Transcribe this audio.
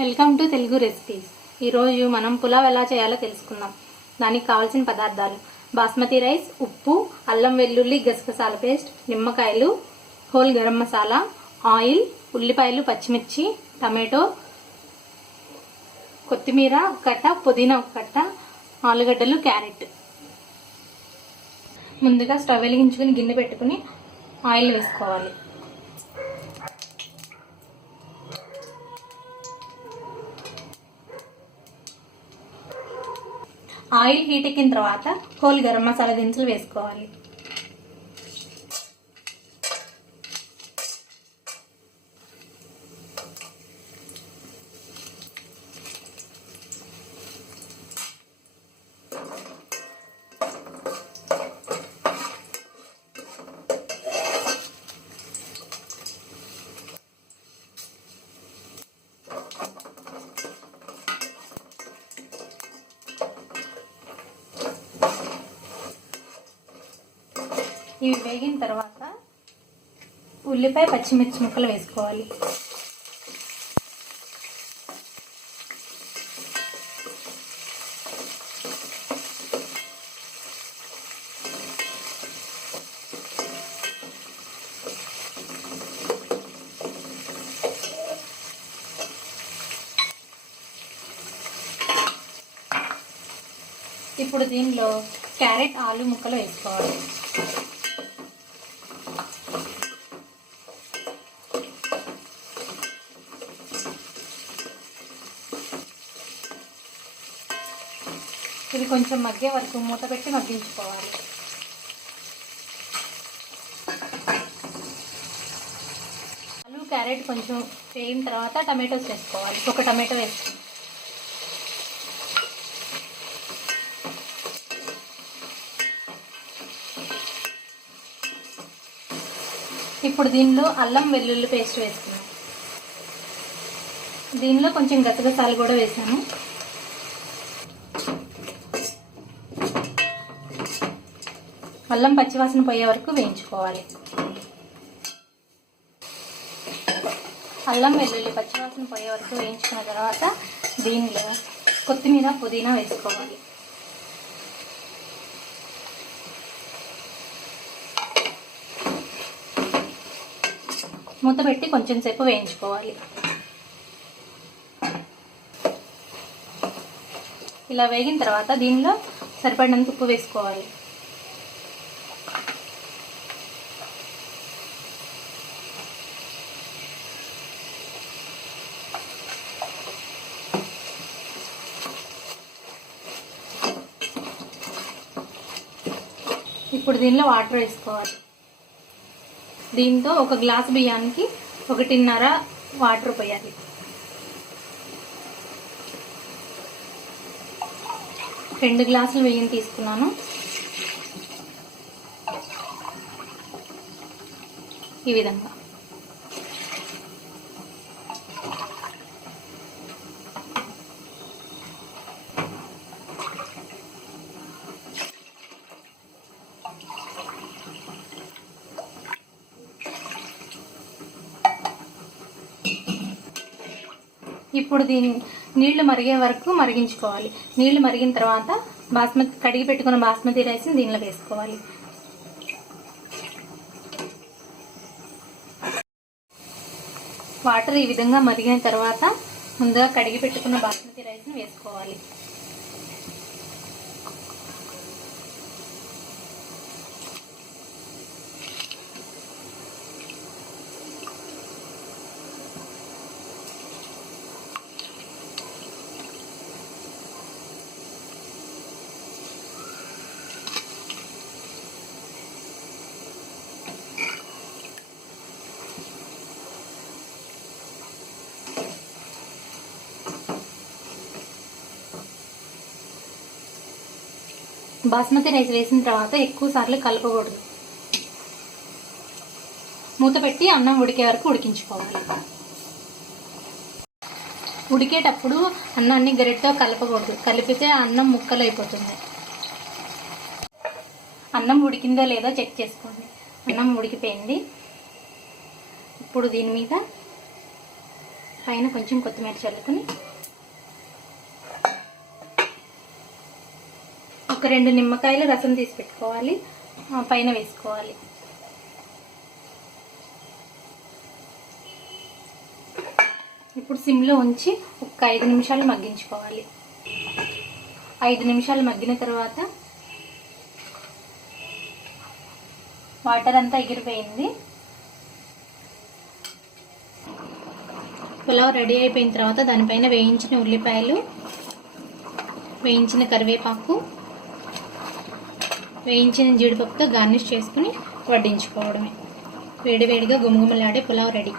Welcome to Telugu recipes. ఈరోజు మనం పులావ్ ఎలా చేయాలో తెలుసుకుందాం. దానికి కావాల్సిన పదార్థాలు. బాస్మతి రైస్ ఉప్పు అల్లం వెల్లుల్లి గసగసాల పేస్ట్ నిమ్మకాయలు హోల్ గరం మసాలా ఆయిల్ ఉల్లిపాయలు పచ్చిమిర్చి టమాటో కొత్తిమీర ఒక కట్ట పుదీనా ఒక కట్ట ఆలుగడ్డలు క్యారెట్. ముందుగా స్టవ్ వెలిగించుకుని గిన్నె పెట్టుకుని ఆయిల్ వేసుకోవాలి. ఆయిల్ హీట్ ఎక్కిన తర్వాత హోల్ గరం మసాలా దినుసులు వేసుకోవాలి. ఇవి వేగిన తర్వాత ఉల్లిపాయ పచ్చిమిర్చి ముక్కలు వేసుకోవాలి. ఇప్పుడు దీనిలో క్యారెట్ ఆలు ముక్కలు వేసుకోవాలి. ఇది కొంచెం మగ్గే వరకు మూత పెట్టి మగ్గించుకోవాలి. ఆలు క్యారెట్ కొంచెం వేగిన తర్వాత టమాటోస్ వేసుకోవాలి. ఒక టమాటో వేసుకోవాలి ఇప్పుడు దీనిలో అల్లం వెల్లుల్లి పేస్ట్ వేసుకున్నాం. దీనిలో కొంచెం గసగసాలు కూడా వేసాను. అల్లం పచ్చివాసన పోయే వరకు వేయించుకోవాలి. అల్లం వెల్లుల్లి పచ్చివాసన పోయే వరకు వేయించుకున్న తర్వాత దీనిలో కొత్తిమీర పుదీనా వేసుకోవాలి. మూత పెట్టి కొంచెం సేపు వేయించుకోవాలి. ఇలా వేగిన తర్వాత దీనిలో సరిపడినంత ఉప్పు వేసుకోవాలి. ఇప్పుడు దీనిలో వాటర్ వేసుకోవాలి. దీంతో ఒక గ్లాస్ బియ్యానికి ఒకటిన్నర వాటర్ పోయాలి. రెండు గ్లాసులు బియ్యం తీసుకున్నాను. ఈ విధంగా. ఇప్పుడు దీన్ని నీళ్ళు మరిగే వరకు మరిగించుకోవాలి. నీళ్ళు మరిగిన తర్వాత బాస్మతి కడిగి పెట్టుకున్న బాస్మతి రైస్ని దీనిలో వేసుకోవాలి. వాటర్ ఈ విధంగా మరిగిన తర్వాత ముందుగా కడిగి పెట్టుకున్న బాస్మతి రైస్ని వేసుకోవాలి. బాస్మతి రైస్ వేసిన తర్వాత ఎక్కువ సార్లు కలపకూడదు. మూత పెట్టి అన్నం ఉడికే వరకు ఉడికించుకోవాలి. ఉడికేటప్పుడు అన్నాన్ని గరిటతో కలపకూడదు. కలిపితే అన్నం ముక్కలు అయిపోతుంది అన్నం ఉడికిందో లేదో చెక్ చేసుకోండి. అన్నం ఉడికిపోయింది. ఇప్పుడు దీని మీద పైన కొంచెం కొత్తిమీర చల్లుకుని ఒక రెండు నిమ్మకాయలు రసం తీసి పెట్టుకోవాలి. పైన వేసుకోవాలి. ఇప్పుడు సిమ్లో ఉంచి ఒక ఐదు నిమిషాలు మగ్గించుకోవాలి. ఐదు నిమిషాలు మగ్గిన తర్వాత వాటర్ అంతా ఎగిరిపోయింది. పులావ్ రెడీ అయిపోయిన తర్వాత దానిపైన వేయించిన ఉల్లిపాయలు వేయించిన కరివేపాకు వేయించిన జీడిపప్పుతో గార్నిష్ చేసుకుని వడ్డించుకోవడమే. వేడివేడిగా గుమగుమలాడే పులావ్ రెడీ.